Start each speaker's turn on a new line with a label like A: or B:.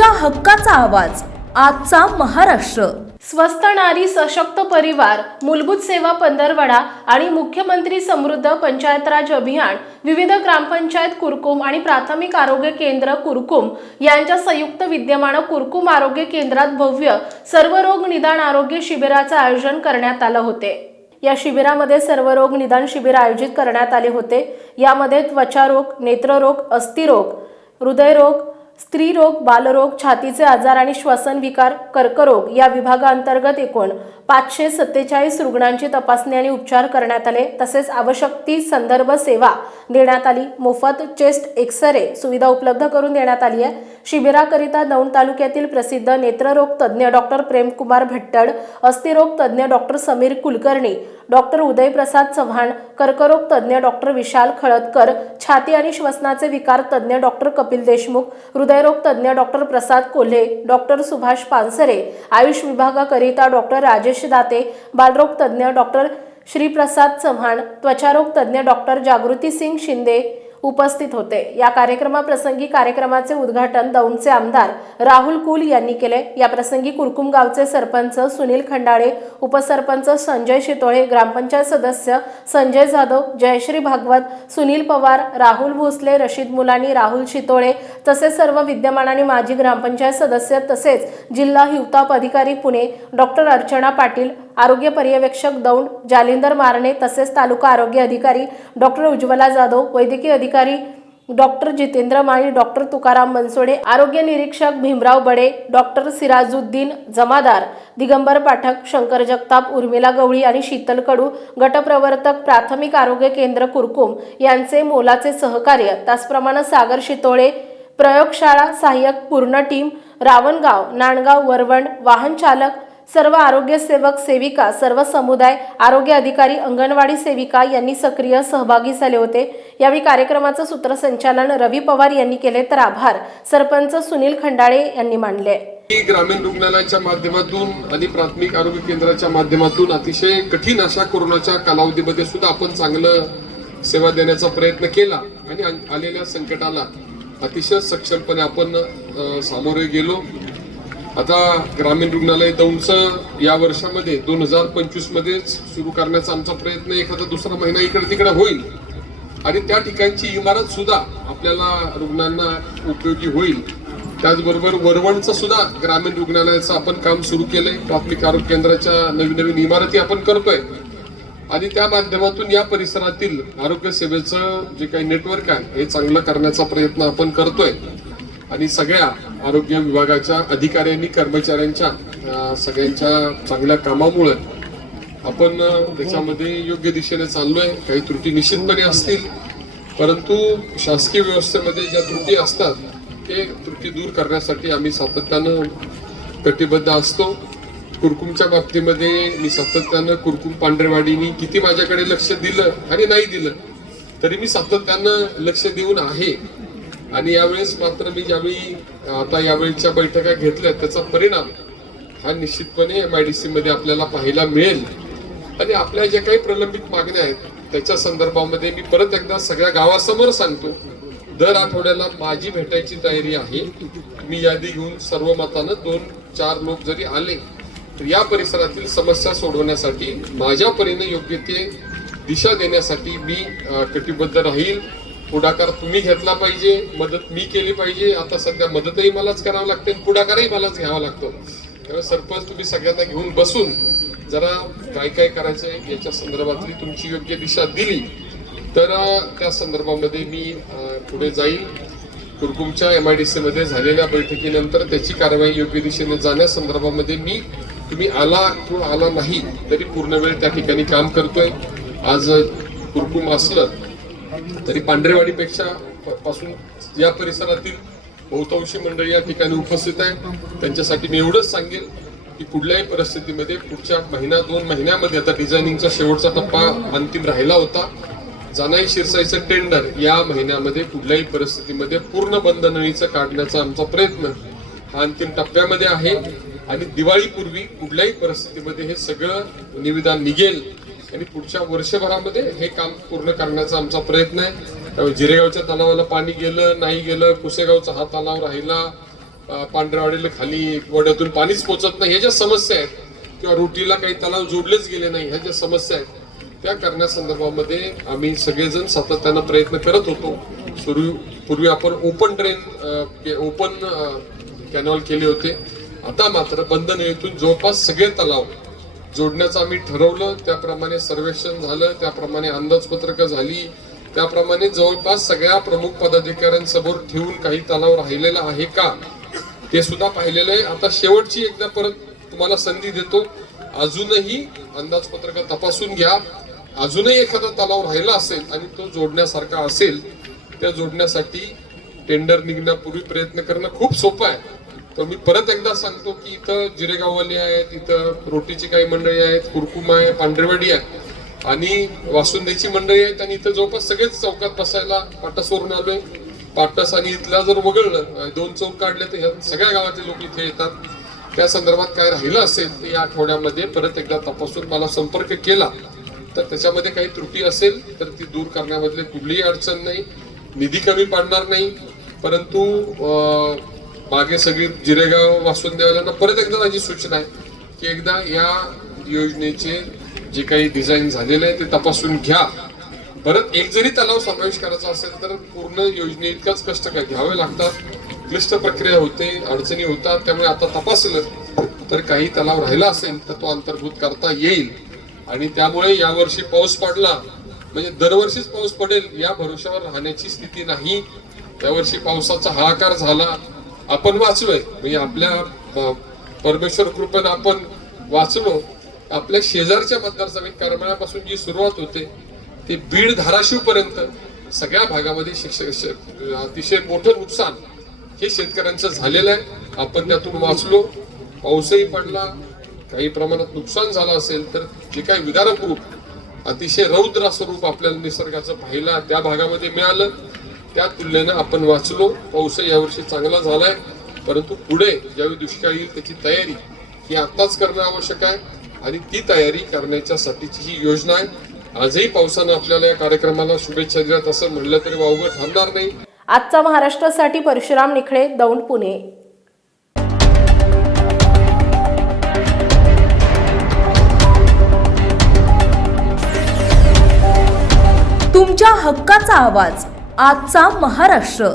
A: तुमच्या हक्काचा आवाज. आजचा महाराष्ट्र.
B: स्वस्त नारी सशक्त परिवार मूलभूत सेवा पंधरवडा आणि मुख्यमंत्री समृद्ध पंचायत राज अभियान विविध ग्रामपंचायत कुरकुम आणि प्राथमिक आरोग्य केंद्र कुरकुम यांच्या संयुक्त विद्यमानं कुरकुम आरोग्य केंद्रात भव्य सर्व रोग निदान आरोग्य शिबिराचं आयोजन करण्यात आलं होते. या शिबिरामध्ये सर्व रोग निदान शिबिर आयोजित करण्यात आले होते. यामध्ये त्वचारोग नेत्ररोग अस्थिरोग हृदयरोग स्त्रीरोग बालरोग छातीचे आजार आणि श्वसन विकार कर्करोग या विभागाअंतर्गत एकूण पाचशे सत्तेचाळीस रुग्णांची तपासणी आणि उपचार करण्यात आले. तसेच आवश्यक ती संदर्भ सेवा देण्यात आली. मोफत चेस्ट एक्सरे सुविधा उपलब्ध करून देण्यात आली आहे. शिबिराकरिता दौंड तालुक्यातील प्रसिद्ध नेत्ररोग तज्ज्ञ डॉक्टर प्रेमकुमार भट्टड अस्थिरोग तज्ज्ञ डॉक्टर समीर कुलकर्णी डॉक्टर उदयप्रसाद चव्हाण कर्करोग तज्ज्ञ डॉक्टर विशाल खळदकर छाती आणि श्वसनाचे विकार तज्ज्ञ डॉक्टर कपिल देशमुख हृदयरोग तज्ज्ञ डॉक्टर प्रसाद कोल्हे डॉक्टर सुभाष पानसरे आयुष विभागाकरिता डॉक्टर राजेश दाते बालरोग तज्ज्ञ डॉक्टर श्रीप्रसाद चव्हाण त्वचारोग तज्ज्ञ डॉक्टर जागृती सिंग शिंदे उपस्थित होते. या कार्यक्रमाप्रसंगी कार्यक्रमाचे उद्घाटन दौंडचे आमदार राहुल कुल यांनी केले. या प्रसंगी कुरकुम गावचे सरपंच सुनील खंडाळे उपसरपंच संजय शितोळे ग्रामपंचायत सदस्य संजय जाधव जयश्री भागवत सुनील पवार राहुल भोसले रशीद मुलानी राहुल शितोळे तसेच सर्व विद्यमान आणि माजी ग्रामपंचायत सदस्य तसेच जिल्हा हिवताप अधिकारी पुणे डॉक्टर अर्चना पाटील आरोग्य पर्यवेक्षक दौंड जालिंदर मारणे तसेच तालुका आरोग्य अधिकारी डॉक्टर उज्ज्वला जाधव वैद्यकीय अधिकारी डॉक्टर जितेंद्र माळी डॉक्टर तुकाराम बनसोडे आरोग्य निरीक्षक भीमराव बडे डॉक्टर सिराजुद्दीन जमादार दिगंबर पाठक शंकर जगताप उर्मिला गवळी आणि शीतल कडू गटप्रवर्तक प्राथमिक आरोग्य केंद्र कुरकुम यांचे मोलाचे सहकार्य त्याचप्रमाणे सागर शितोळे प्रयोगशाळा सहाय्यक पूर्ण टीम रावणगाव नांदगाव वरवण वाहन चालक सर्व आरोग्य सेवक सेविका सर्व समुदाय आरोग्य अधिकारी अंगणवाडी सेविका यांनी सक्रिय सहभागी झाले होते. यावेळी कार्यक्रमाचं सूत्रसंचालन रवी पवार यांनी केले. तर आभार. सरपंच सुनील खंडाळे यांनी मानले
C: ग्रामीण रुग्णालयाच्या माध्यमातून आणि प्राथमिक आरोग्य केंद्राच्या माध्यमातून अतिशय कठीण अशा कोरोनाच्या कालावधीमध्ये सुद्धा आपण चांगलं सेवा देण्याचा प्रयत्न केला आणि आलेल्या संकटाला अतिशय सक्षमपणे आपण सामोरे गेलो. आता ग्रामीण रुग्णालय दौंडचं या वर्षामध्ये दोन हजार पंचवीसमध्येच सुरू करण्याचा आमचा प्रयत्न एखादा दुसरा महिना इकडे तिकडे होईल. आणि त्या ठिकाणची इमारत सुद्धा आपल्याला रुग्णांना उपयोगी होईल. त्याचबरोबर वरवणचं सुद्धा ग्रामीण रुग्णालयाचं आपण काम सुरू केलंय. प्राथमिक आरोग्य केंद्राच्या नवीन नवीन इमारती आपण करतोय. आणि त्या माध्यमातून या परिसरातील आरोग्य सेवेचं जे काही नेटवर्क आहे हे चांगलं करण्याचा प्रयत्न आपण करतोय. आणि सगळ्या आरोग्य विभागाच्या अधिकाऱ्यांनी कर्मचाऱ्यांच्या सगळ्यांच्या चांगल्या कामामुळे आपण त्याच्यामध्ये योग्य दिशेने चाललोय. काही त्रुटी निश्चितपणे असतील परंतु शासकीय व्यवस्थेमध्ये ज्या त्रुटी असतात ते त्रुटी दूर करण्यासाठी आम्ही सातत्यानं कटिबद्ध असतो. कुरकुमच्या बाबतीमध्ये मी सातत्यानं कुरकुम पांढरेवाडीनी किती माझ्याकडे लक्ष दिलं आणि नाही दिलं तरी मी सातत्यानं लक्ष देऊन आहे. आणि यावेळेस मात्र मी ज्यावेळी आता यावेळीच्या बैठका घेतल्या त्याचा परिणाम हा निश्चितपणे एम आय डी सी मध्ये आपल्याला पाहायला मिळेल. आणि आपल्या ज्या काही प्रलंबित मागण्या आहेत त्याच्या संदर्भामध्ये मी परत एकदा सगळ्या गावासमोर सांगतो. दर आठवड्याला माझी भेटायची तयारी आहे. मी यादी घेऊन सर्व मतानं दोन चार लोक जरी आले तर या परिसरातील समस्या सोडवण्यासाठी माझ्या परीने योग्य ते दिशा देण्यासाठी मी कटिबद्ध राहील. पुढाकार तुम्ही घेतला पाहिजे मदत मी केली पाहिजे. आता सध्या मदतही मलाच करावं लागते आणि पुढाकारही मलाच घ्यावा लागतो. त्यामुळे सरपंच तुम्ही सगळ्यांना घेऊन बसून जरा काय काय करायचं याच्या संदर्भातली तुमची योग्य दिशा दिली तर त्या संदर्भामध्ये मी पुढे जाईल. कुरकुमच्या एम आय डी सी मध्ये झालेल्या बैठकीनंतर त्याची कारवाई योग्य दिशेने जाण्यासंदर्भामध्ये मी तुम्ही आला किंवा आला नाही तरी पूर्ण वेळ त्या ठिकाणी काम करतोय. आज कुरकुम असलं तरी पांढरेवाडीपेक्षा पासून या परिसरातील बहुतांशी मंडळी या ठिकाणी उपस्थित आहे त्यांच्यासाठी मी एवढंच सांगेल की कुठल्याही परिस्थितीमध्ये पुढच्या महिना दोन महिन्यामध्ये आता डिझायनिंगचा शेवटचा टप्पा अंतिम राहिला होता. जानाई शिरसाईचं टेंडर या महिन्यामध्ये कुठल्याही परिस्थितीमध्ये पूर्ण बंधनळीचं काढण्याचा आमचा प्रयत्न हा अंतिम टप्प्यामध्ये आहे. आणि दिवाळीपूर्वी कुठल्याही परिस्थितीमध्ये हे सगळं निविदा निघेल आणि पुढच्या वर्षभरामध्ये हे काम पूर्ण करण्याचा आमचा प्रयत्न आहे. त्यामुळे जिरेगावच्या तलावाला पाणी गेलं नाही गेलं कुसेगावचा हा तलाव राहिला पांढऱ्यावाडीला खाली वड्यातून पाणीच पोचत नाही ह्या ज्या समस्या आहेत किंवा रोटीला काही तलाव जोडलेच गेले नाही ह्या ज्या समस्या आहेत त्या करण्यासंदर्भामध्ये आम्ही सगळेजण सातत्यानं प्रयत्न करत होतो. सुरू पूर्वी आपण ओपन ड्रेन ओपन कॅनॉल केले होते. आता मात्र बंधन हेतून जवळपास सगळे तलाव जोडण्याचं आम्ही ठरवलं त्याप्रमाणे सर्वेक्षण झालं त्याप्रमाणे अंदाजपत्रकं झाली त्याप्रमाणे जवळपास सगळ्या प्रमुख पदाधिकाऱ्यांसमोर ठेवून काही तलाव राहिलेला आहे का ते सुद्धा पाहिलेलं आहे. आता शेवटची एकदा परत तुम्हाला संधी देतो. अजूनही अंदाजपत्रक तपासून घ्या. अजूनही एखादा तलाव राहिला असेल आणि तो जोडण्यासारखा असेल त्या जोडण्यासाठी टेंडर निघण्यापूर्वी प्रयत्न करणं खूप सोपं आहे. तर मी परत एकदा सांगतो की इथं जिरेगाववाले आहेत इथं रोटीची काही मंडळी आहेत कुरकुम आहे पांढरेवाडी आहे आणि वासुंदेची मंडळी आहेत आणि इथं जवळपास सगळेच चौकात बसायला पाटसवरून आलोय. पाटस आणि इथला जर वगळलं दोन चौक काढले तर ह्या सगळ्या गावातले लोक इथे येतात. त्या संदर्भात काय राहिलं असेल तर या आठवड्यामध्ये परत एकदा तपासून मला संपर्क केला तर त्याच्यामध्ये काही त्रुटी असेल तर ती दूर करण्यामधले कुठलीही अडचण नाही. निधी कमी पाडणार नाही. परंतु मागे सगळी जिरेगाव वासुदेवाल्यांना परत एकदा माझी सूचना आहे की एकदा या योजनेचे जे काही डिझाईन झालेले आहे ते तपासून घ्या. परत एक जरी तलाव समावेश करायचा असेल तर पूर्ण योजने इतकाच कष्ट काय घ्यावे लागतात. क्लिष्ट प्रक्रिया होते अडचणी होतात त्यामुळे आता तपासलं तर काही तलाव राहिला असेल तर तो अंतर्भूत करता येईल. आणि त्यामुळे यावर्षी पाऊस पडला म्हणजे दरवर्षीच पाऊस पडेल या भरोश्यावर राहण्याची स्थिती नाही. यावर्षी पावसाचा हाहाकार झाला आपण वाचलोय. म्हणजे आपल्या परमेश्वर कृपेनं आपण वाचलो. आपल्या शेजारच्या मतदारसंघात करमाळ्यापासून जी सुरुवात होते ते बीड धाराशिव पर्यंत सगळ्या भागामध्ये शिक्षक अतिशय मोठं नुकसान हे शेतकऱ्यांचं झालेलं आहे. आपण त्यातून वाचलो. पाऊसही पडला. काही प्रमाणात नुकसान झालं असेल तर जे काही विदारक रूप अतिशय रौद्र स्वरूप आपल्याला निसर्गाचं पाहिला त्या भागामध्ये मिळालं. त्या तुलनेनं आपण वाचलो पाऊसही यावर्षी चांगला झालाय. परंतु पुढे ज्यावेळी दुष्काळ येईल त्याची तयारी ही आत्ताच करणं आवश्यक आहे. आणि ती तयारी करण्याच्या साठीची ही योजना आहे. आजही पावसानं आपल्याला या कार्यक्रमाला शुभेच्छा दिल्यात असं म्हणलं तरी वावगं ठरणार नाही.
B: आजचा महाराष्ट्रासाठी परशुराम निखळे दौंड पुणे.
A: तुमच्या हक्काचा आवाज. आजचा महाराष्ट्र.